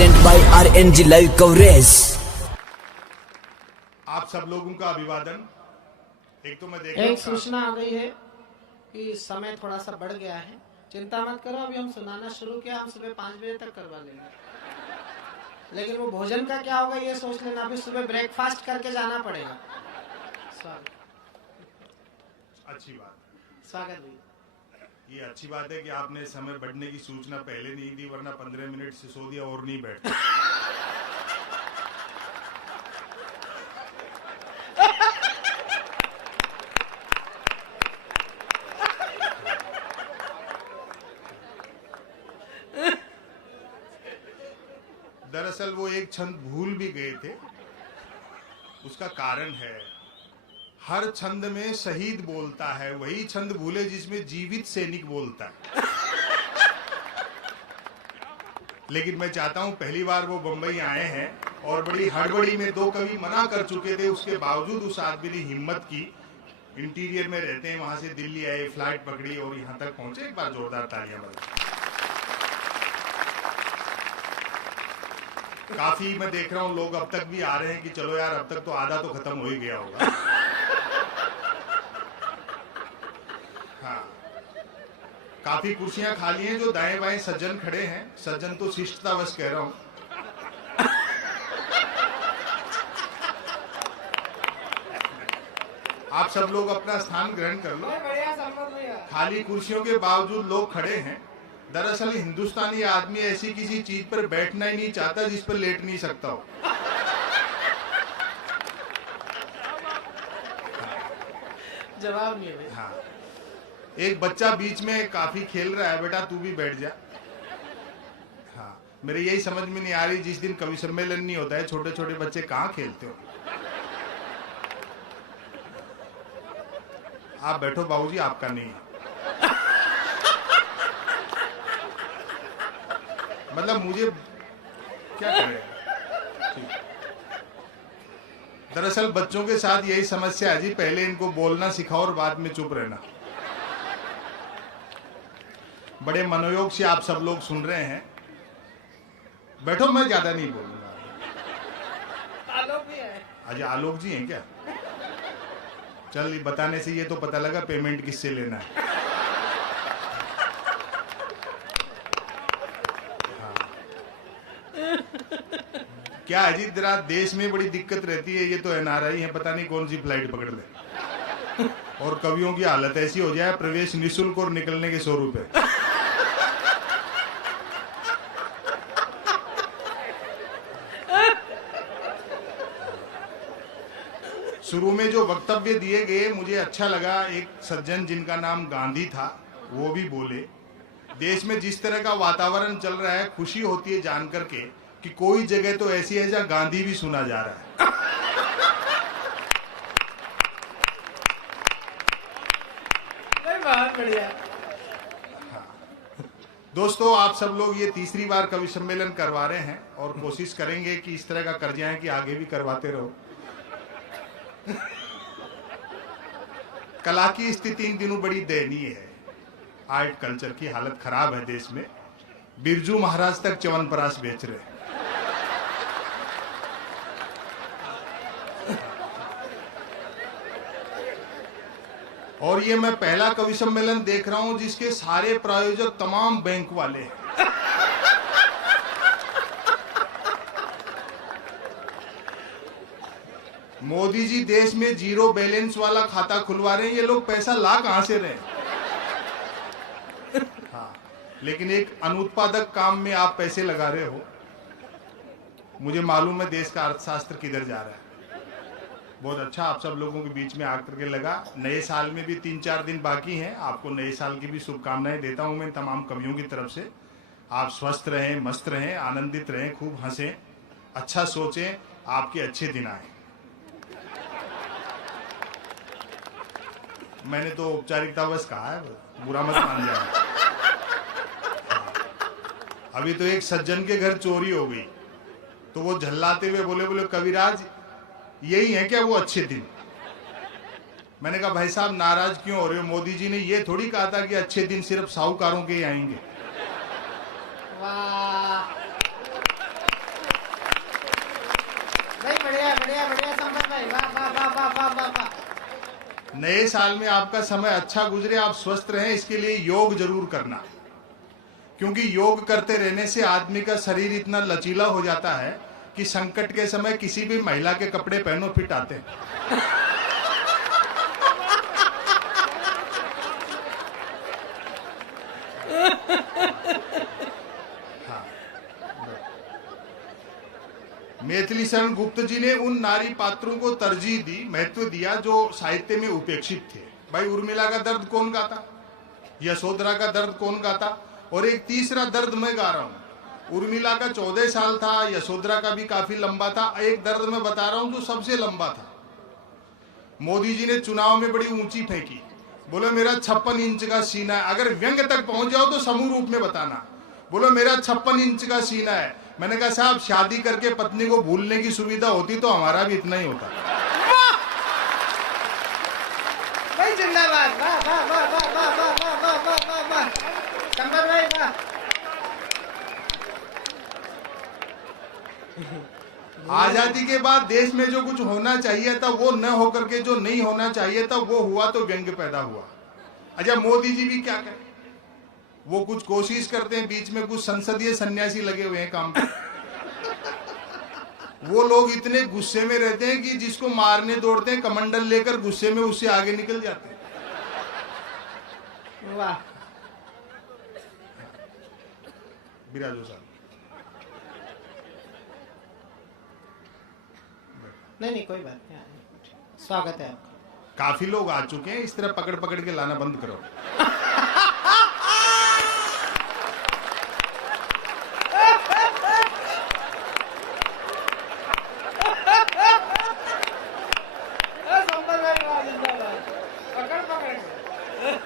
Present by RNG live coverage. आप सब लोगों का अभिवादन। एक तो मैं देख एक सूचना आ गई है कि समय थोड़ा सा बढ़ गया है। चिंता मत करो, अभी हम सुनाना शुरू किया, हम सुबह 5 बजे तक करवा लेंगे। लेकिन वो भोजन का क्या होगा ये सोच लेना, अभी सुबह ब्रेकफास्ट करके जाना पड़ेगा। स्वागत। अच्छी बात, स्वागत भी। ये अच्छी बात है कि आपने समय बढ़ने की सूचना पहले नहीं दी, वरना 15 मिनट से सो दिया और नहीं बैठता। दरअसल वो एक छंद भूल भी गए थे। उसका कारण है, हर छंद में शहीद बोलता है, वही छंद भूले जिसमें जीवित सैनिक बोलता है। लेकिन मैं चाहता हूं, पहली बार वो बंबई आए हैं और बड़ी हड़बड़ी में 2 कवि मना कर चुके थे, उसके बावजूद उस आदमी ने हिम्मत की। इंटीरियर में रहते हैं, वहां से दिल्ली आए, फ्लाइट पकड़ी और यहां तक पहुंचे। एक बार जोरदार तालियां बजाएं। काफी मैं देख रहा हूं लोग अब तक भी आ रहे हैं कि चलो यार, अब तक तो आधा तो खत्म हो ही गया होगा। हाँ, काफी कुर्सियां खाली हैं। जो दाएं बाएं सज्जन खड़े हैं, सज्जन तो शिष्टतावश कह रहा हूं, आप सब लोग अपना स्थान ग्रहण कर लो। खाली कुर्सियों के बावजूद लोग खड़े हैं। दरअसल हिंदुस्तानी आदमी ऐसी किसी चीज पर बैठना ही नहीं चाहता जिस पर लेट नहीं सकता हो। जवाब नहीं है। हाँ, एक बच्चा बीच में काफी खेल रहा है, बेटा तू भी बैठ जा। हाँ, मेरे यही समझ में नहीं आ रही, जिस दिन कवि सम्मेलन नहीं होता है, छोटे छोटे बच्चे कहाँ खेलते हो। आप बैठो बाबूजी, आपका नहीं है। मतलब मुझे क्या करें। दरअसल बच्चों के साथ यही समस्या है जी, पहले इनको बोलना सिखाओ और बाद में चुप रहना। बड़े मनोयोग से आप सब लोग सुन रहे हैं। बैठो, मैं ज्यादा नहीं बोलूंगा। आलोक भी है। आज आलोक जी हैं क्या? चल, बताने से ये तो पता लगा पेमेंट किससे लेना है। क्या है जी, जरा देश में बड़ी दिक्कत रहती है। ये तो NRI है, पता नहीं कौन सी फ्लाइट पकड़ ले। और कवियों की हालत ऐसी हो जाए, प्रवेश निःशुल्क और निकलने के 100 रुपए। शुरू में जो वक्तव्य दिए गए मुझे अच्छा लगा। एक सज्जन जिनका नाम गांधी था, वो भी बोले, देश में जिस तरह का वातावरण चल रहा है, खुशी होती है जान करके कि कोई जगह तो ऐसी है जहां गांधी भी सुना जा रहा है। बहुत बढ़िया। हाँ। दोस्तों, आप सब लोग ये तीसरी बार कवि सम्मेलन करवा रहे हैं और कोशिश करेंगे कि इस तरह का कर जाएं कि आगे भी करवाते रहो। कला की स्थिति इन दिनों बड़ी दयनीय है। आर्ट कल्चर की हालत खराब है देश में। बिरजू महाराज तक च्यवनप्राश बेच रहे हैं। और ये मैं पहला कवि सम्मेलन देख रहा हूं जिसके सारे प्रायोजक तमाम बैंक वाले हैं। मोदी जी देश में 0 बैलेंस वाला खाता खुलवा रहे हैं। ये लोग पैसा ला कहां से रहे हैं? हाँ, लेकिन एक अनुत्पादक काम में आप पैसे लगा रहे हो। मुझे मालूम है देश का अर्थशास्त्र किधर जा रहा है। बहुत अच्छा आप सब लोगों के बीच में आकर के लगा। नए साल में भी 3-4 दिन बाकी हैं। आपको नए साल की भी शुभकामनाएं देता हूं मैं तमाम कवियों की तरफ से। आप स्वस्थ रहें, मस्त रहें, आनंदित रहें, खूब हंसें, अच्छा सोचें, आपके अच्छे दिन आए। मैंने तो औपचारिकता बस कहा है, बुरा मत मान जाए। अभी तो एक सज्जन के घर चोरी हो गई, तो वो झल्लाते हुए बोले कविराज यही है क्या वो अच्छे दिन? मैंने कहा भाई साहब नाराज क्यों हो रहे हो? मोदी जी ने ये थोड़ी कहा था कि अच्छे दिन सिर्फ साहूकारों के ही आएंगे। वाह। भाई बढ़िया बढ़िया बढ़िया संपत भाई, वाह वाह वाह वाह वाह वाह वाह। नए साल में आपका समय अच्छा गुजरे, आप स्वस्थ रहें, इसके लिए योग जरूर करना, क्योंकि योग करते रहने से आदमी का शरीर इतना लचीला हो जाता है कि संकट के समय किसी भी महिला के कपड़े पहनो फिट आते हैं। हाँ। मैथिली शरण गुप्त जी ने उन नारी पात्रों को तरजीह दी, महत्व दिया जो साहित्य में उपेक्षित थे। भाई उर्मिला का दर्द कौन गाता, यशोधरा का दर्द कौन गाता, और एक तीसरा दर्द मैं गा रहा हूं। उर्मिला का 14 साल था, यशोधरा का भी काफी लंबा था। एक दर्द मैं बता रहा हूं जो सबसे लंबा था। मोदी जी ने चुनाव में बड़ी ऊंची फेंकी, बोले मेरा 56 इंच का सीना है। अगर व्यंग तक पहुंच जाओ तो समूह रूप में बताना। बोलो मेरा 56 इंच का सीना है। मैंने कहा साहब शादी करके पत्नी को भूलने की सुविधा होती तो हमारा भी इतना ही होता। भाई जिंदाबाद, वाह वाह वाह वाह वाह वाह वाह वाह वाह वाह वाह, संपत भाई वाह। आजादी के बाद देश में जो कुछ होना चाहिए था वो न होकर के जो नहीं होना चाहिए था वो हुआ, तो व्यंग्य पैदा हुआ। अच्छा मोदी जी भी क्या करें, वो कुछ कोशिश करते हैं, बीच में कुछ संसदीय सन्यासी लगे हुए हैं काम पे। वो लोग इतने गुस्से में रहते हैं कि जिसको मारने दौड़ते हैं कमंडल लेकर, गुस्से में उससे आगे निकल जाते हैं। वाह बिराजो साहब। नहीं कोई बात नहीं, स्वागत है आपका। काफी लोग आ चुके हैं, इस तरह पकड़ पकड़ के लाना बंद करो। संपत भाई वाह जिंदाबाद, पकड़ पकड़ के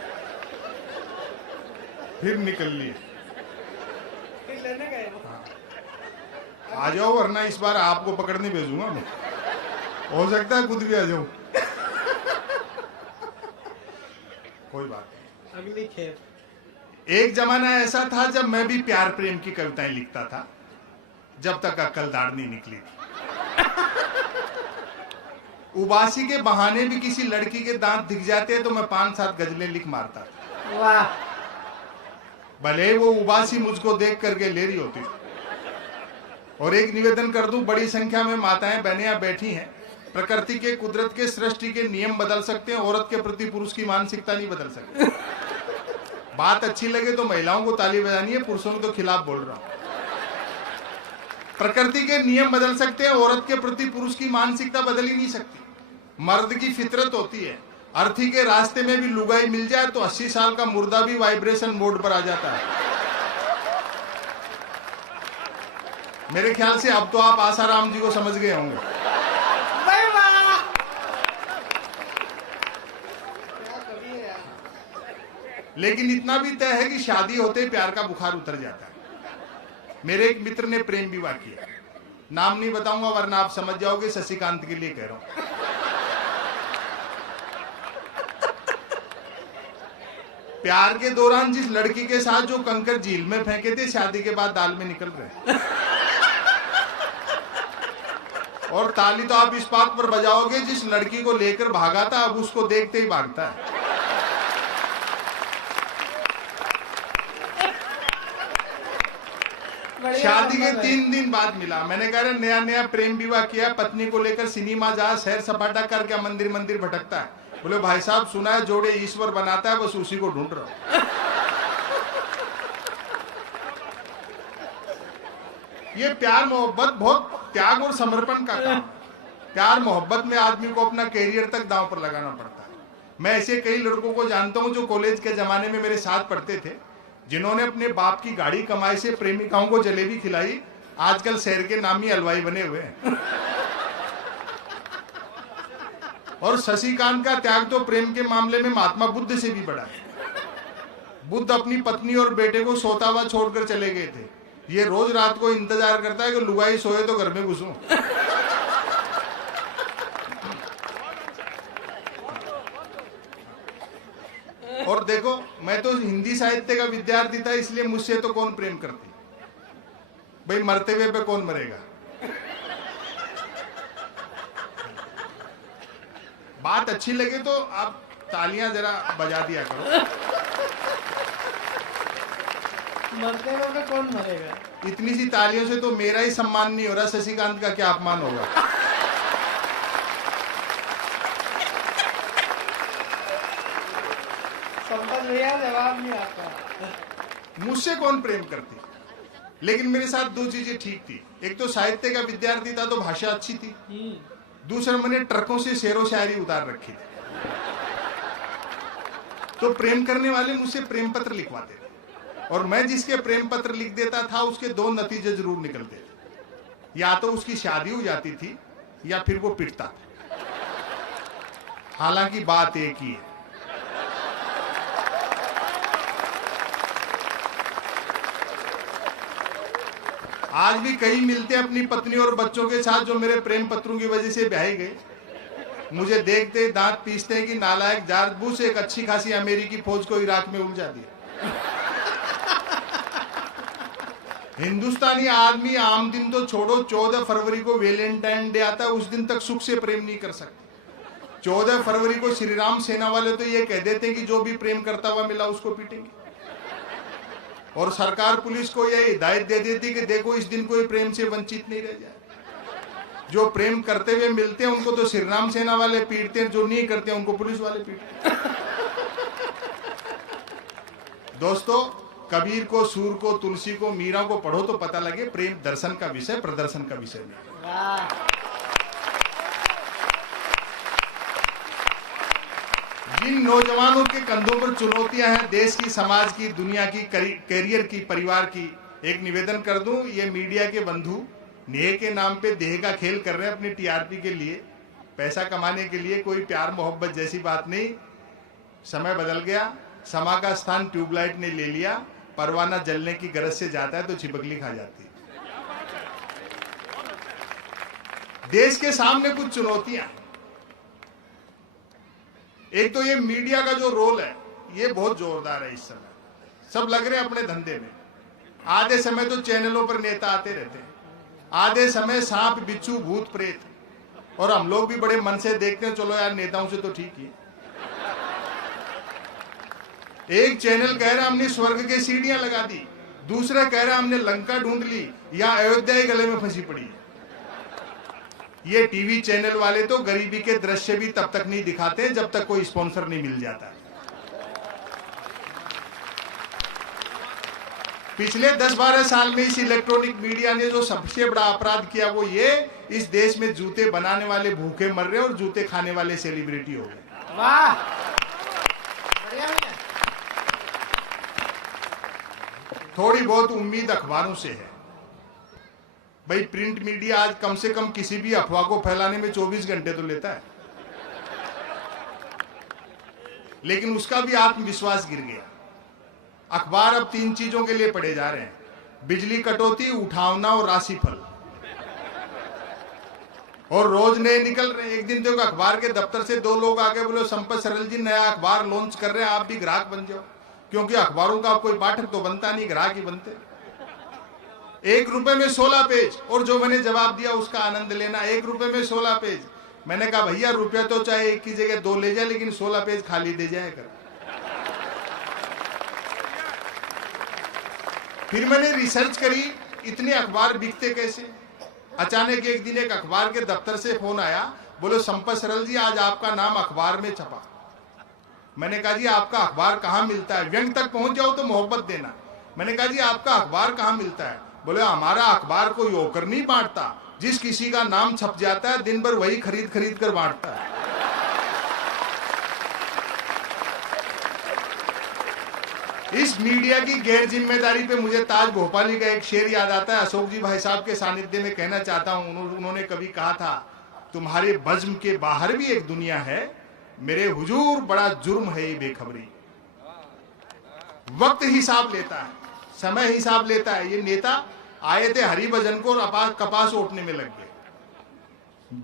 फिर निकल लिए। लेने गए वो। आ जाओ वरना इस बार आपको पकड़ने भेजूंगा मैं, हो सकता है खुद भी आ जाऊं। कोई बात नहीं, अगली खेप। एक जमाना ऐसा था जब मैं भी प्यार प्रेम की कविताएं लिखता था, जब तक अक्ल दाढ़ नहीं निकली थी। उबासी के बहाने भी किसी लड़की के दांत दिख जाते तो मैं 5-7 गजलें लिख मारता था। वाह भले वो उबासी मुझको देख करके ले रही होती थी। और एक निवेदन कर दूं, बड़ी संख्या में माताएं बहनें यहाँ बैठी हैं, प्रकृति के कुदरत के सृष्टि के नियम बदल सकते हैं, औरत के प्रति पुरुष की मानसिकता नहीं बदल सकते। बात अच्छी लगे तो महिलाओं को ताली बजानी है, पुरुषों के तो खिलाफ बोल रहा हूं। प्रकृति के नियम बदल सकते हैं, औरत के प्रति पुरुष की मानसिकता बदल ही नहीं सकती। मर्द की फितरत होती है, अर्थी के रास्ते में भी लुगाई मिल जाए तो 80 साल का मुर्दा भी वाइब्रेशन मोड पर आ जाता है। मेरे ख्याल से अब तो आप आसाराम जी को समझ गए होंगे। भाई वाह, क्या कवि है यार। लेकिन इतना भी तय है कि शादी होते प्यार का बुखार उतर जाता है। मेरे एक मित्र ने प्रेम विवाह किया, नाम नहीं बताऊंगा वरना आप समझ जाओगे, शशिकांत के लिए कह रहा हूं। प्यार के दौरान जिस लड़की के साथ जो कंकर झील में फेंके थे, शादी के बाद दाल में निकल रहे। और ताली तो आप इस बात पर बजाओगे, जिस लड़की को लेकर भागा था अब उसको देखते ही भागता है। शादी के 3 दिन बाद मिला। मैंने कहा नया नया प्रेम विवाह किया, पत्नी को लेकर सिनेमा जा, सैर सपाटा करके मंदिर मंदिर भटकता है। बोले भाई साहब सुना है जोड़े ईश्वर बनाता है, बस उसी को ढूंढ रहा हूं। ये प्यार मोहब्बत बहुत त्याग और समर्पण का काम। प्यार मोहब्बत में आदमी को अपना कैरियर तक दांव पर लगाना पड़ता है। मैं ऐसे कई लड़कों को जानता हूं जो कॉलेज के जमाने में मेरे साथ पढ़ते थे, जिन्होंने अपने बाप की गाड़ी कमाई से प्रेमिकाओं को जलेबी खिलाई, आजकल शहर के नामी हलवाई बने हुए हैं। और शशिकांत का त्याग तो प्रेम के मामले में महात्मा बुद्ध से भी बड़ा है। बुद्ध अपनी पत्नी और बेटे को सोता हुआ छोड़कर चले गए थे। ये रोज रात को इंतजार करता है कि लुगाई सोए तो घर में घुसूं। और देखो मैं तो हिंदी साहित्य का विद्यार्थी था, इसलिए मुझसे तो कौन प्रेम करती भाई, मरते हुए पे कौन मरेगा। बात अच्छी लगे तो आप तालियां जरा बजा दिया करो। मरते रहोगे, कौन मरेगा? इतनी सी तालियों से तो मेरा ही सम्मान नहीं हो रहा, शशिकांत का क्या अपमान होगा। संपत भैया जवाब नहीं आता। मुझसे कौन प्रेम करती, लेकिन मेरे साथ दो चीजें ठीक थी। एक तो साहित्य का विद्यार्थी था तो भाषा अच्छी थी, दूसरा मैंने ट्रकों से शेरो शायरी उतार रखी थी, तो प्रेम करने वाले मुझसे प्रेम पत्र लिखवाते थे, और मैं जिसके प्रेम पत्र लिख देता था उसके दो नतीजे जरूर निकलते थे। या तो उसकी शादी हो जाती थी या फिर वो पिटता था। हालांकि बात एक ही है, आज भी कई मिलते अपनी पत्नी और बच्चों के साथ जो मेरे प्रेम पत्रों की वजह से ब्याहे गए। मुझे देखते ही दांत पीसते हैं कि नालायक जॉर्ज बुश एक अच्छी खासी अमेरिकी फौज को इराक में उलझा दिया। हिंदुस्तानी आदमी आम दिन तो छोड़ो, 14 फरवरी को वैलेंटाइन डे आता है, उस दिन तक सुख से प्रेम नहीं कर सकते। 14 फरवरी को श्री राम सेना वाले तो ये कह देते हैं कि जो भी प्रेम करता हुआ मिला उसको पीटेंगे, और सरकार पुलिस को यह हिदायत दे देती कि देखो इस दिन कोई प्रेम से वंचित नहीं रह जाए। जो प्रेम करते हुए मिलते हैं उनको तो श्री राम सेना वाले पीटते हैं, जो नहीं करते हैं उनको पुलिस वाले पीटते हैं। दोस्तों, कबीर को, सूर को, तुलसी को, मीरा को पढ़ो तो पता लगे प्रेम दर्शन का विषय, प्रदर्शन का विषय नहीं। जिन नौजवानों के कंधों पर चुनौतियां हैं, देश की, समाज की, दुनिया की, कैरियर की, परिवार की, एक निवेदन कर दूं, ये मीडिया के बंधु नेह के नाम पे देह का खेल कर रहे हैं अपनी टीआरपी के लिए, पैसा कमाने के लिए। कोई प्यार मोहब्बत जैसी बात नहीं। समय बदल गया, समा का स्थान ट्यूबलाइट ने ले लिया। परवाना जलने की गरज से जाता है तो छिपकली खा जाती है। देश के सामने कुछ चुनौतियां, एक तो ये मीडिया का जो रोल है ये बहुत जोरदार है। इस समय सब लग रहे हैं अपने धंधे में। आधे समय तो चैनलों पर नेता आते रहते हैं, आधे समय सांप, बिच्छू, भूत, प्रेत, और हम लोग भी बड़े मन से देखते हैं, चलो यार नेताओं से तो ठीक ही। एक चैनल कह रहा हमने स्वर्ग के सीढ़ियां लगा दी, दूसरा कह रहा हमने लंका ढूंढ ली या अयोध्या ही गले में फंसी पड़ी है। ये टीवी चैनल वाले तो गरीबी के दृश्य भी तब तक नहीं दिखाते जब तक कोई स्पॉन्सर नहीं मिल जाता। पिछले 10-12 साल में इस इलेक्ट्रॉनिक मीडिया ने जो सबसे बड़ा अपराध किया वो ये, इस देश में जूते बनाने वाले भूखे मर रहे और जूते खाने वाले सेलिब्रिटी हो गए। वाह, बढ़िया है। थोड़ी बहुत उम्मीद अखबारों से है। भाई प्रिंट मीडिया आज कम से कम किसी भी अफवाह को फैलाने में 24 घंटे तो लेता है, लेकिन उसका भी आत्मविश्वास गिर गया। अखबार अब 3 चीजों के लिए पढ़े जा रहे हैं: बिजली कटौती, उठावना और राशिफल। और रोज नए निकल रहे हैं। एक दिन तो अखबार के दफ्तर से 2 लोग आके बोले, संपत सरल जी नया अखबार लॉन्च कर रहे हैं, आप भी ग्राहक बन जाओ। क्योंकि अखबारों का कोई पाठक तो बनता नहीं, ग्राहक ही बनते। 1 रुपए में 16 पेज, और जो मैंने जवाब दिया उसका आनंद लेना। 1 रुपए में 16 पेज। मैंने कहा भैया रुपया तो चाहे 1 की जगह 2 ले जाए, लेकिन 16 पेज खाली दे जाएगा। फिर मैंने रिसर्च करी इतने अखबार बिकते कैसे। अचानक एक दिन एक अखबार के दफ्तर से फोन आया, बोलो संपत सरल जी आज आपका नाम अखबार में छपा। मैंने कहा जी आपका अखबार कहाँ मिलता है? व्यंग तक पहुंच जाओ तो मोहब्बत देना। मैंने कहा जी आपका अखबार कहाँ मिलता है? बोले हमारा अखबार कोई होकर नहीं बांटता, जिस किसी का नाम छप जाता है दिन भर वही खरीद खरीद कर बांटता है। इस मीडिया की गैर जिम्मेदारी पे मुझे ताज भोपाली का एक शेर याद आता है। अशोक जी भाई साहब के सानिध्य में कहना चाहता हूं। उन्होंने कभी कहा था, तुम्हारे बज्म के बाहर भी एक दुनिया है, मेरे हुजूर बड़ा जुर्म है ये बेखबरी। वक्त हिसाब लेता है, समय हिसाब लेता है। ये नेता आए थे हरि भजन को और कपास ओटने में लग गए।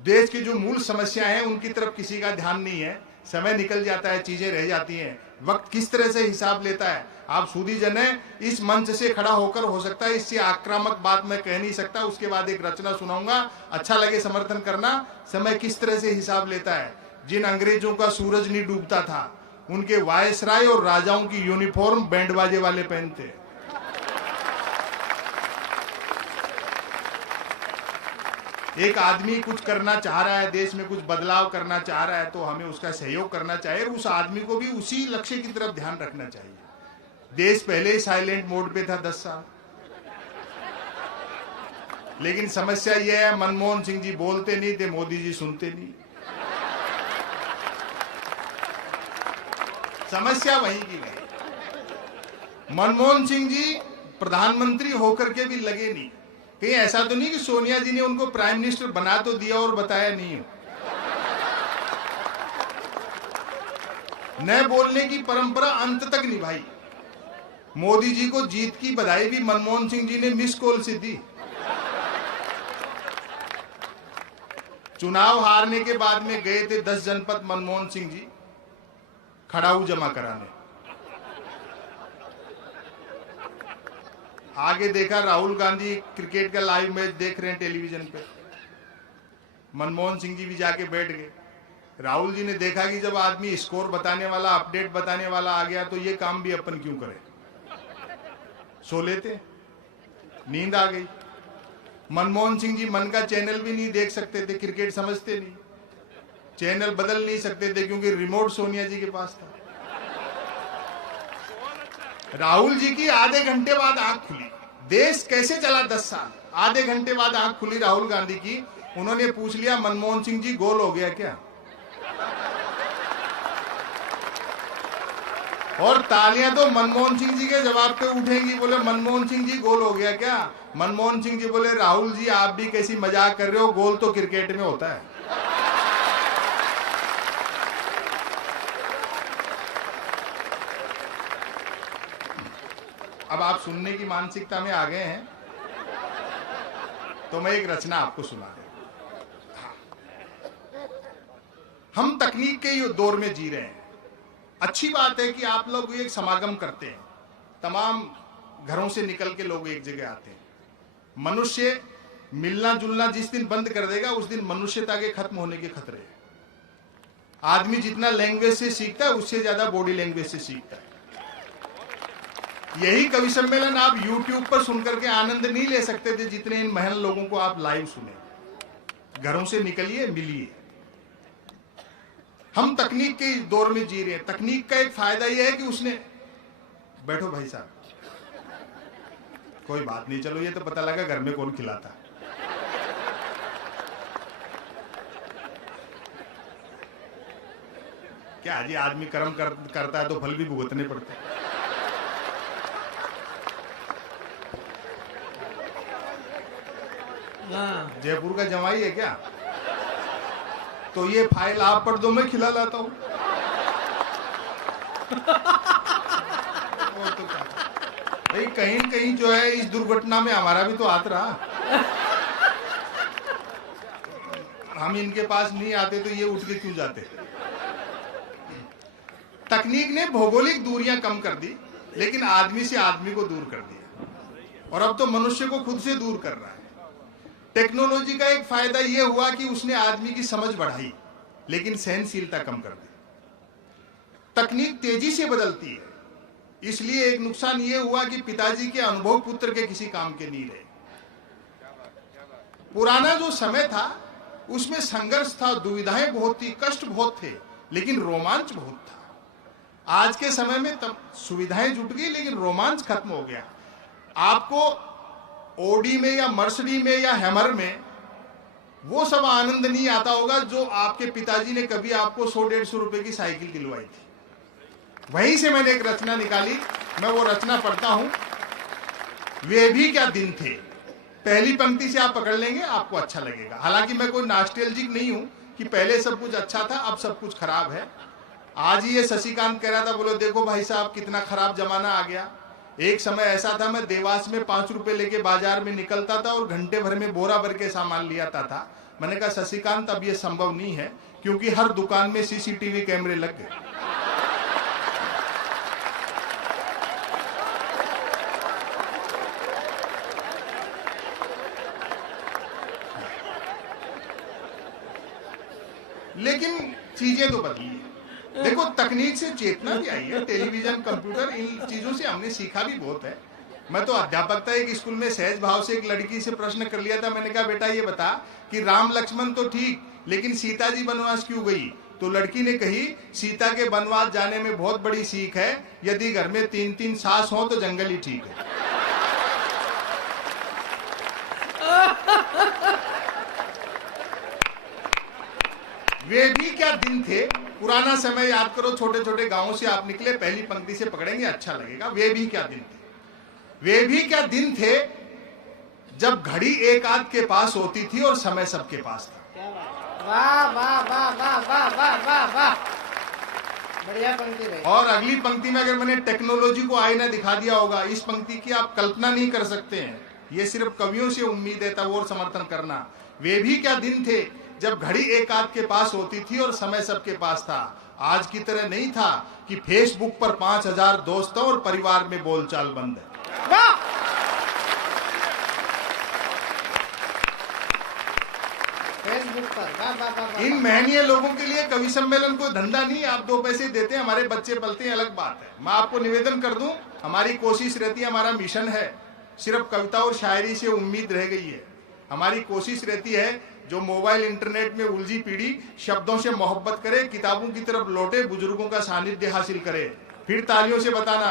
देश की जो मूल समस्याएं हैं उनकी तरफ किसी का ध्यान नहीं है। समय निकल जाता है, चीजें रह जाती हैं। वक्त किस तरह से हिसाब लेता है आप सूदी जन है। इस मंच से खड़ा होकर, हो सकता है इससे आक्रामक बात मैं कह नहीं सकता, उसके बाद एक रचना सुनाऊंगा, अच्छा लगे समर्थन करना। समय किस तरह से हिसाब लेता है। जिन अंग्रेजों का सूरज नहीं डूबता था, उनके वायसराय और राजाओं की यूनिफॉर्म बैंड बाजे वाले पहनते। एक आदमी कुछ करना चाह रहा है, देश में कुछ बदलाव करना चाह रहा है, तो हमें उसका सहयोग करना चाहिए और उस आदमी को भी उसी लक्ष्य की तरफ ध्यान रखना चाहिए। देश पहले ही साइलेंट मोड पे था 10 साल, लेकिन समस्या यह है मनमोहन सिंह जी बोलते नहीं थे, मोदी जी सुनते नहीं। समस्या वहीं की गई। मनमोहन सिंह जी प्रधानमंत्री होकर के भी लगे नहीं। कहीं ऐसा तो नहीं कि सोनिया जी ने उनको प्राइम मिनिस्टर बना तो दिया और बताया नहीं हो। न बोलने की परंपरा अंत तक निभाई। मोदी जी को जीत की बधाई भी मनमोहन सिंह जी ने मिस कॉल से दी। चुनाव हारने के बाद में गए थे 10 जनपद मनमोहन सिंह जी खड़ाऊ जमा कराने। आगे देखा राहुल गांधी क्रिकेट का लाइव मैच देख रहे हैं टेलीविजन पे, मनमोहन सिंह जी भी जाके बैठ गए। राहुल जी ने देखा कि जब आदमी स्कोर बताने वाला, अपडेट बताने वाला आ गया तो ये काम भी अपन क्यों करें, सो लेते। नींद आ गई। मनमोहन सिंह जी मन का चैनल भी नहीं देख सकते थे, क्रिकेट समझते नहीं, चैनल बदल नहीं सकते थे क्योंकि रिमोट सोनिया जी के पास था। राहुल जी की आधे घंटे बाद आंख खुली। देश कैसे चला 10 साल, आधे घंटे बाद आंख खुली राहुल गांधी की। उन्होंने पूछ लिया मनमोहन सिंह जी गोल हो गया क्या, और तालियां तो मनमोहन सिंह जी के जवाब पे उठेंगी। बोले मनमोहन सिंह जी गोल हो गया क्या। मनमोहन सिंह जी बोले राहुल जी आप भी कैसी मजाक कर रहे हो, गोल तो क्रिकेट में होता है। अब आप सुनने की मानसिकता में आ गए हैं तो मैं एक रचना आपको सुना दूं। हम तकनीक के दौर में जी रहे हैं। अच्छी बात है कि आप लोग एक समागम करते हैं, तमाम घरों से निकल के लोग एक जगह आते हैं। मनुष्य मिलना जुलना जिस दिन बंद कर देगा उस दिन मनुष्यता के खत्म होने के खतरे हैं। आदमी जितना लैंग्वेज से सीखता है उससे ज्यादा बॉडी लैंग्वेज से सीखता है। यही कवि सम्मेलन आप YouTube पर सुनकर के आनंद नहीं ले सकते थे जितने इन महान लोगों को आप लाइव सुने। घरों से निकलिए, मिलिए। हम तकनीक के दौर में जी रहे हैं। तकनीक का एक फायदा यह है कि उसने, बैठो भाई साहब, कोई बात नहीं, चलो ये तो पता लगा घर में कौन खिलाता। क्या जी, आदमी कर्म करता है तो फल भी भुगतने पड़ते हैं। जयपुर का जमाई है क्या, तो ये फाइल आप पढ़ दो, मैं खिला लाता हूं। तो भाई कहीं कहीं जो है इस दुर्घटना में हमारा भी तो हाथ रहा। हम इनके पास नहीं आते तो ये उठ के क्यों जाते। तकनीक ने भौगोलिक दूरियां कम कर दी, लेकिन आदमी से आदमी को दूर कर दिया, और अब तो मनुष्य को खुद से दूर कर रहा है। टेक्नोलॉजी का एक फायदा यह हुआ कि उसने आदमी की समझ बढ़ाई, लेकिन सहनशीलता कम कर दी। तकनीक तेजी से बदलती है, इसलिए एक नुकसान यह हुआ कि पिताजी के अनुभव पुत्र के किसी काम के नहीं रहे। पुराना जो समय था उसमें संघर्ष था, दुविधाएं बहुत थी, कष्ट बहुत थे, लेकिन रोमांच बहुत था। आज के समय में तब सुविधाएं जुट गई लेकिन रोमांच खत्म हो गया। आपको ओडी में या मर्सिडीज में या हैमर में वो सब आनंद नहीं आता होगा जो आपके पिताजी ने कभी आपको 100-150 रुपए की साइकिल दिलवाई थी। वहीं से मैंने एक रचना निकाली, मैं वो रचना पढ़ता हूं। वे भी क्या दिन थे, पहली पंक्ति से आप पकड़ लेंगे, आपको अच्छा लगेगा। हालांकि मैं कोई नॉस्टैल्जिक नहीं हूं कि पहले सब कुछ अच्छा था अब सब कुछ खराब है। आज ही ये शशिकांत कह रहा था, बोलो देखो भाई साहब कितना खराब जमाना आ गया। एक समय ऐसा था, मैं देवास में 5 रुपए लेके बाजार में निकलता था और घंटे भर में बोरा भर के सामान ले आता था। मैंने कहा शशिकांत अब ये संभव नहीं है, क्योंकि हर दुकान में सीसीटीवी कैमरे लग गए। लेकिन चीजें तो बदली है। देखो तकनीक से चेतना भी आई है, टेलीविजन, कंप्यूटर, इन चीजों से हमने सीखा भी बहुत है। मैं तो अध्यापकता एक स्कूल में सहज भाव से एक लड़की से प्रश्न कर लिया था। मैंने कहा बेटा ये बता कि राम लक्ष्मण तो ठीक, लेकिन सीता जी वनवास क्यों गई? तो लड़की ने कही सीता के वनवास जाने में बहुत बड़ी सीख है, यदि घर में 3-3 सास हो तो जंगल ही ठीक है। वे भी क्या दिन थे, पुराना समय याद करो, छोटे छोटे गांवों से आप निकले, पहली पंक्ति से पकड़ेंगे अच्छा लगेगा। वे भी क्या दिन थे, वे भी क्या दिन थे जब घड़ी एक आध के पास होती थी और समय सबके पास था। वाह वाह वाह वाह वाह वाह वाह वाह, बढ़िया पंक्ति भाई। और अगली पंक्ति में अगर मैंने टेक्नोलॉजी को आईना दिखा दिया होगा, इस पंक्ति की आप कल्पना नहीं कर सकते हैं। ये सिर्फ कवियों से उम्मीद है तब और समर्थन करना। वे भी क्या दिन थे जब घड़ी एक आध के पास होती थी और समय सबके पास था। आज की तरह नहीं था कि फेसबुक पर 5000 दोस्तों और परिवार में बोलचाल बंद है। फेसबुक पर वाह वाह वाह। इन महनीय लोगों के लिए कवि सम्मेलन कोई धंधा नहीं। आप 2 पैसे देते हैं, हमारे बच्चे पलते हैं, अलग बात है। मैं आपको निवेदन कर दूं, हमारी कोशिश रहती है, हमारा मिशन है, सिर्फ कविता और शायरी से उम्मीद रह गई है। हमारी कोशिश रहती है जो मोबाइल इंटरनेट में उलझी पीढ़ी शब्दों से मोहब्बत करे, किताबों की तरफ लौटे, बुजुर्गों का सानिध्य हासिल करे। फिर तालियों से बताना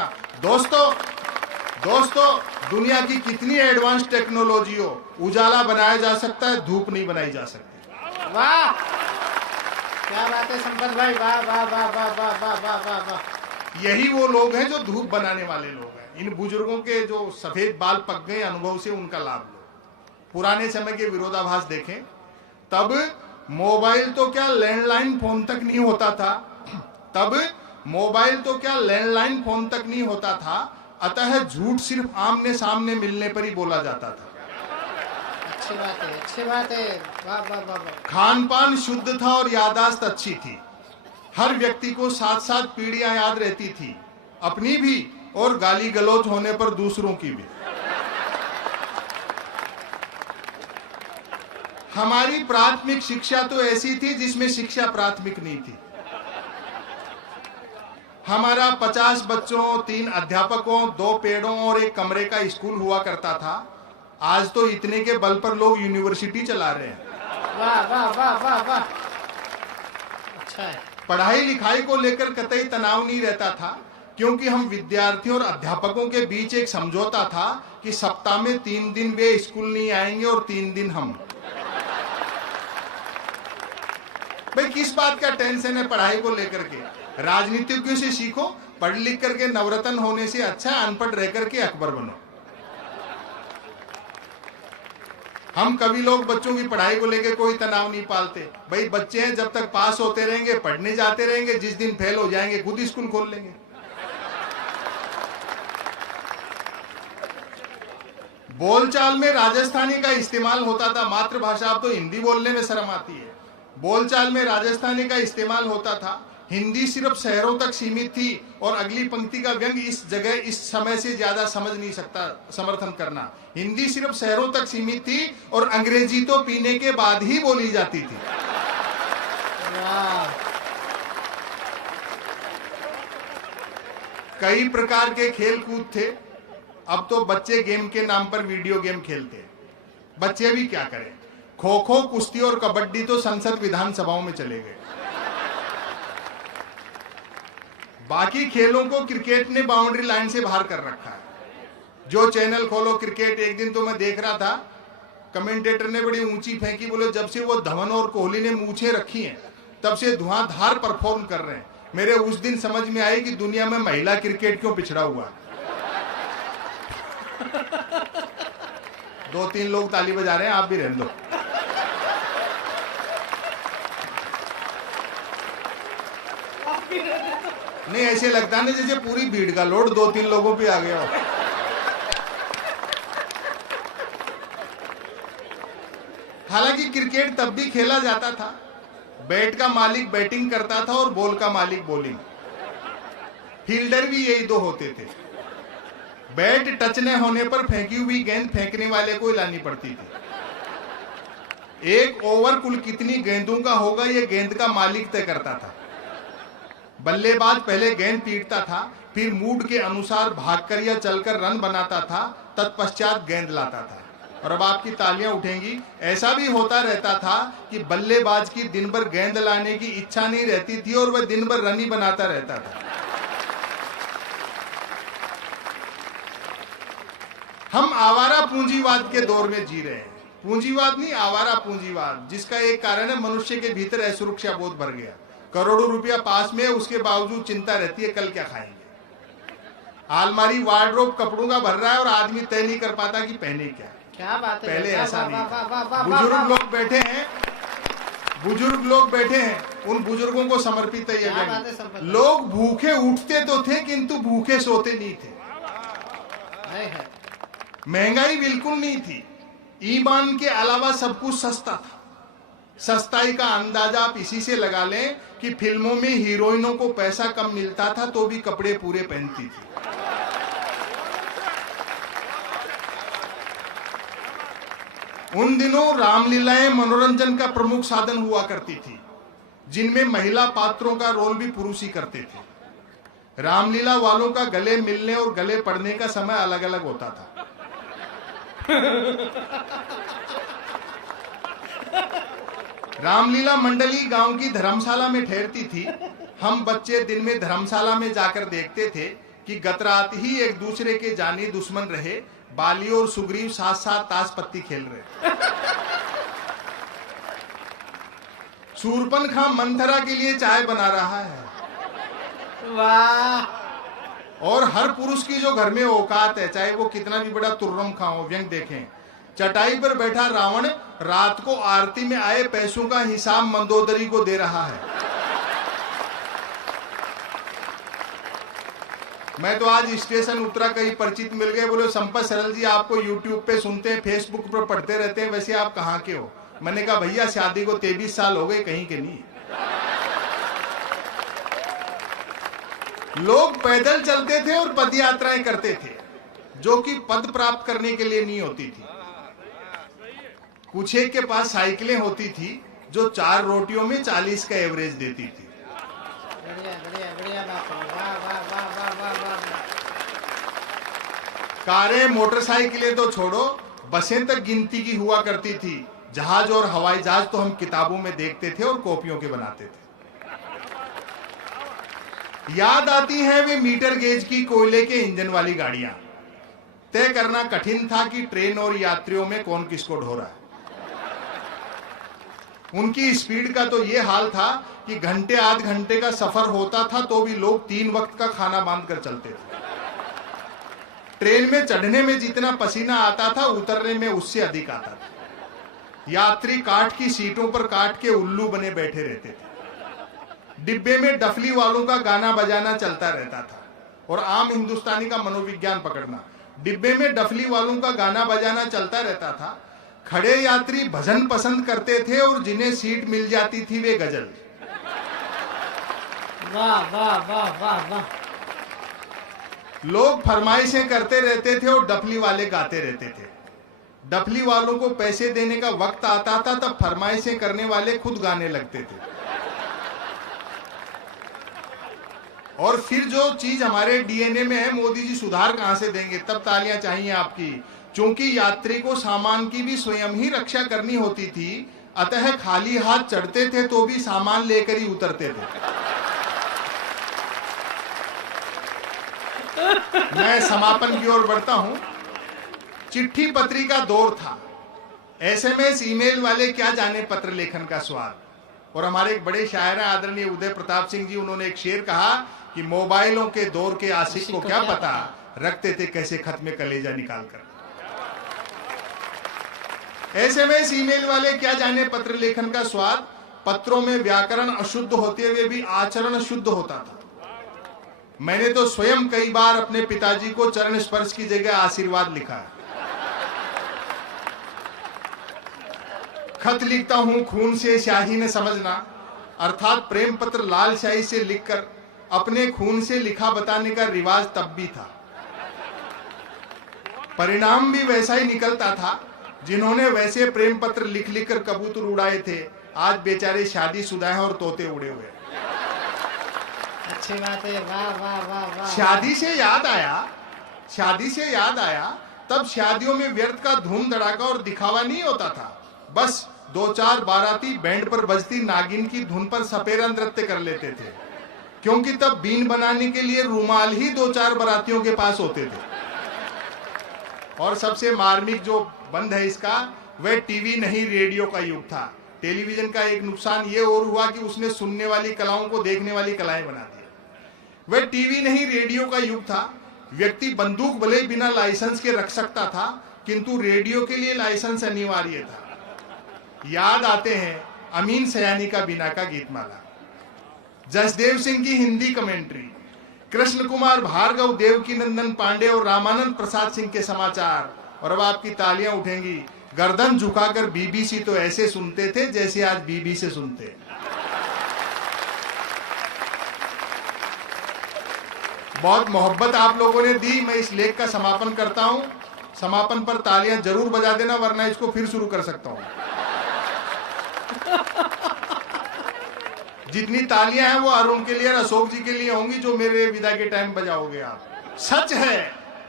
दोस्तों दुनिया की कितनी एडवांस टेक्नोलॉजी हो, उजाला बनाया जा सकता है, धूप नहीं बनाई जा सकती। वाह क्या बात है संपत भाई, वाह वाह वाह वाह वाह वाह वाह वाह वाह। यही वो लोग हैं जो धूप बनाने वाले लोग हैं। इन बुजुर्गों के जो सफेद बाल पक गए, अनुभव से उनका लाभ लो। पुराने समय के विरोधाभास देखें, तब मोबाइल तो क्या लैंडलाइन फोन तक नहीं होता था, तब मोबाइल तो क्या लैंडलाइन फोन तक नहीं होता था, अतः झूठ सिर्फ आमने सामने मिलने पर ही बोला जाता था। अच्छी बात है, अच्छी बात है, वाह वाह वाह वाह। खान पान शुद्ध था और यादाश्त अच्छी थी। हर व्यक्ति को 7-7 पीढ़ियां याद रहती थी, अपनी भी और गाली गलौज होने पर दूसरों की भी। हमारी प्राथमिक शिक्षा तो ऐसी थी जिसमें शिक्षा प्राथमिक नहीं थी। हमारा 50 बच्चों, 3 अध्यापकों, 2 पेड़ों और एक कमरे का स्कूल हुआ करता था। आज तो इतने के बल पर लोग यूनिवर्सिटी चला रहे हैं। वाह वाह वाह वाह वाह, अच्छा है। पढ़ाई लिखाई को लेकर कतई तनाव नहीं रहता था, क्योंकि हम विद्यार्थियों और अध्यापकों के बीच एक समझौता था कि सप्ताह में 3 दिन वे स्कूल नहीं आएंगे और 3 दिन हम। भाई किस बात का टेंशन है पढ़ाई को लेकर के? राजनीतिज्ञों से सीखो, पढ़ लिख करके नवरत्न होने से अच्छा अनपढ़ रह करके अकबर बनो। हम कवि लोग बच्चों की पढ़ाई को लेकर कोई तनाव नहीं पालते। भाई बच्चे हैं, जब तक पास होते रहेंगे, पढ़ने जाते रहेंगे, जिस दिन फेल हो जाएंगे खुद स्कूल खोल लेंगे। बोलचाल में राजस्थानी का इस्तेमाल होता था, मातृभाषा। अब तो हिंदी बोलने में शर्म आती है। बोलचाल में राजस्थानी का इस्तेमाल होता था। हिंदी सिर्फ शहरों तक सीमित थी। और अगली पंक्ति का व्यंग इस जगह इस समय से ज्यादा समझ नहीं सकता समर्थन करना। हिंदी सिर्फ शहरों तक सीमित थी और अंग्रेजी तो पीने के बाद ही बोली जाती थी। कई प्रकार के खेल कूद थे। अब तो बच्चे गेम के नाम पर वीडियो गेम खेलते हैं। बच्चे भी क्या करें, खो खो, कुश्ती और कबड्डी तो संसद विधानसभाओं में चले गए। बाकी खेलों को क्रिकेट ने बाउंड्री लाइन से बाहर कर रखा है। जो चैनल खोलो क्रिकेट। एक दिन तो मैं देख रहा था, कमेंटेटर ने बड़ी ऊंची फेंकी, बोले जब से वो धवन और कोहली ने मूछें रखी हैं तब से धुआंधार परफॉर्म कर रहे हैं। मेरे उस दिन समझ में आई कि दुनिया में महिला क्रिकेट क्यों पिछड़ा हुआ है। 2-3 लोग ताली बजा रहे हैं, आप भी रहने दो। नहीं ऐसे लगता है ना जैसे पूरी भीड़ का लोड 2-3 लोगों पे आ गया हो। हालांकि क्रिकेट तब भी खेला जाता था। बैट का मालिक बैटिंग करता था और बॉल का मालिक बॉलिंग। फील्डर भी यही 2 होते थे। बैट टच न होने पर फेंकी हुई गेंद फेंकने वाले को लानी पड़ती थी। एक ओवर कुल कितनी गेंदों का होगा ये गेंद का मालिक तय करता था। बल्लेबाज पहले गेंद पीटता था, फिर मूड के अनुसार भागकर या चलकर रन बनाता था, तत्पश्चात गेंद लाता था। और अब आपकी तालियां उठेंगी। ऐसा भी होता रहता था कि बल्लेबाज की दिन भर गेंद लाने की इच्छा नहीं रहती थी और वह दिन भर रन ही बनाता रहता था। हम आवारा पूंजीवाद के दौर में जी रहे हैं। पूंजीवाद नहीं, आवारा पूंजीवाद, जिसका एक कारण है मनुष्य के भीतर असुरक्षा बोध भर गया। करोड़ों रुपया पास में है, उसके बावजूद चिंता रहती है कल क्या खाएंगे। अलमारी वार्डरोब कपड़ों का भर रहा है और आदमी तय नहीं कर पाता कि पहने क्या बात है। पहले ऐसा नहीं था। बुजुर्ग लोग बैठे हैं, बुजुर्ग लोग बैठे हैं, उन बुजुर्गों को समर्पित है ये जंग। लोग भूखे उठते तो थे किंतु भूखे सोते नहीं थे। महंगाई बिल्कुल नहीं थी, ईमान के अलावा सब कुछ सस्ता था। सस्ताई का अंदाजा आप इसी से लगा लें कि फिल्मों में हीरोइनों को पैसा कम मिलता था तो भी कपड़े पूरे पहनती थी। उन दिनों रामलीलाएं मनोरंजन का प्रमुख साधन हुआ करती थी, जिनमें महिला पात्रों का रोल भी पुरुष ही करते थे। रामलीला वालों का गले मिलने और गले पड़ने का समय अलग अलग होता था। रामलीला मंडली गांव की धर्मशाला में ठहरती थी। हम बच्चे दिन में धर्मशाला में जाकर देखते थे कि गत रात ही एक दूसरे के जानी दुश्मन रहे बाली और सुग्रीव साथ साथ ताश पत्ती खेल रहे। शूरपनखा मंथरा के लिए चाय बना रहा है। वाह। और हर पुरुष की जो घर में औकात है, चाहे वो कितना भी बड़ा तुर्रम खा हो, व्यंग देखें, चटाई पर बैठा रावण रात को आरती में आए पैसों का हिसाब मंदोदरी को दे रहा है। मैं तो आज स्टेशन उतरा, कहीं परिचित मिल गए, बोले संपत सरल जी आपको यूट्यूब पे सुनते हैं, फेसबुक पर पढ़ते रहते हैं, वैसे आप कहाँ के हो? मैंने कहा भैया शादी को 23 साल हो गए, कहीं के नहीं। लोग पैदल चलते थे और पद यात्राएं करते थे, जो कि पद प्राप्त करने के लिए नहीं होती थी। कुछ एक के पास साइकिलें होती थी जो 4 रोटियों में 40 का एवरेज देती थी। बढ़िया बढ़िया बढ़िया बात है। वाह वाह वाह वाह वाह वाह। कारें मोटरसाइकिलें तो छोड़ो, बसें तक गिनती की हुआ करती थी। जहाज और हवाई जहाज तो हम किताबों में देखते थे और कॉपियों के बनाते थे। याद आती हैं वे मीटर गेज की कोयले के इंजन वाली गाड़ियां। तय करना कठिन था कि ट्रेन और यात्रियों में कौन किसको ढो रहा है। उनकी स्पीड का तो ये हाल था कि घंटे आध घंटे का सफर होता था तो भी लोग 3 वक्त का खाना बांधकर चलते थे। ट्रेन में चढ़ने में जितना पसीना आता था, उतरने में उससे अधिक आता था। यात्री काठ की सीटों पर काट के उल्लू बने बैठे रहते थे। डिब्बे में डफली वालों का गाना बजाना चलता रहता था। और आम हिंदुस्तानी का मनोविज्ञान पकड़ना, डिब्बे में डफली वालों का गाना बजाना चलता रहता था। खड़े यात्री भजन पसंद करते थे और जिन्हें सीट मिल जाती थी वे गजल। वाह वाह वाह वाह वाह। लोग फरमाइशें करते रहते थे और डफली वाले गाते रहते थे। डफली वालों को पैसे देने का वक्त आता था तब फरमाइशें करने वाले खुद गाने लगते थे। और फिर जो चीज हमारे डीएनए में है, मोदी जी सुधार कहां से देंगे? तब तालियां चाहिए आपकी, क्योंकि यात्री को सामान की भी स्वयं ही रक्षा करनी होती थी। अतः खाली हाथ चढ़ते थे तो भी सामान लेकर ही उतरते थे। मैं समापन की ओर बढ़ता हूं। चिट्ठी पत्री का दौर था। एसएमएस ईमेल वाले क्या जाने पत्र लेखन का स्वाद। और हमारे एक बड़े शायर हैं आदरणीय उदय प्रताप सिंह जी, उन्होंने एक शेर कहा कि मोबाइलों के दौर के आशिक को क्या पता, रखते थे कैसे खत में कलेजा निकालकर। एसएमएस ईमेल वाले क्या जाने पत्र लेखन का स्वाद। पत्रों में व्याकरण अशुद्ध होते हुए भी आचरण शुद्ध होता था। मैंने तो स्वयं कई बार अपने पिताजी को चरण स्पर्श की जगह आशीर्वाद लिखा है। खत लिखता हूं खून से स्याही न समझना, अर्थात प्रेम पत्र लाल स्याही से लिखकर अपने खून से लिखा बताने का रिवाज तब भी था। परिणाम भी वैसा ही निकलता था। जिन्होंने वैसे प्रेम पत्र लिख लिख कर कबूतर उड़ाए थे, आज बेचारे शादीशुदा हैं और तोते उड़े हुए हैं। अच्छी बात है, वाह वाह वाह वाह। शादी से याद आया, तब शादियों में व्यर्थ का धूम धड़ाका और दिखावा नहीं होता था। बस 2-4 बाराती बैंड पर बजती नागिन की धुन पर सपेरा नृत्य कर लेते थे, क्योंकि तब बीन बनाने के लिए रूमाल ही 2-4 बारातियों के पास होते थे। और सबसे मार्मिक जो बंद है इसका, वह टीवी नहीं रेडियो का युग था। टेलीविजन का एक नुकसान ये और हुआ कि उसने सुनने वाली कलाओं को देखने वाली कलाएं बना दी। वह टीवी नहीं रेडियो का युग था। व्यक्ति बंदूक भले बिना लाइसेंस के रख सकता था, किंतु रेडियो के लिए लाइसेंस अनिवार्य था। याद आते हैं अमीन सयानी का बीना का गीतमाला, जसदेव सिंह की हिंदी कमेंट्री, कृष्ण कुमार भार्गव, देवकी नंदन पांडे और रामानंद प्रसाद सिंह के समाचार। और अब आपकी तालियां उठेंगी। गर्दन झुकाकर बीबीसी तो ऐसे सुनते थे जैसे आज बीबी से सुनते। बहुत मोहब्बत आप लोगों ने दी। मैं इस लेख का समापन करता हूं। समापन पर तालियां जरूर बजा देना, वरना इसको फिर शुरू कर सकता हूं। जितनी तालियां हैं वो अरुण के लिए और अशोक जी के लिए होंगी, जो मेरे विदा के टाइम बजाओगे आप।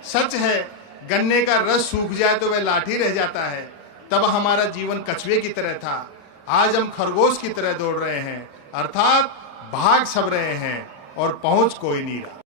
सच है, गन्ने का रस सूख जाए तो वह लाठी रह जाता है। तब हमारा जीवन कछुए की तरह था, आज हम खरगोश की तरह दौड़ रहे हैं, अर्थात भाग सब रहे हैं और पहुंच कोई नहीं रहा।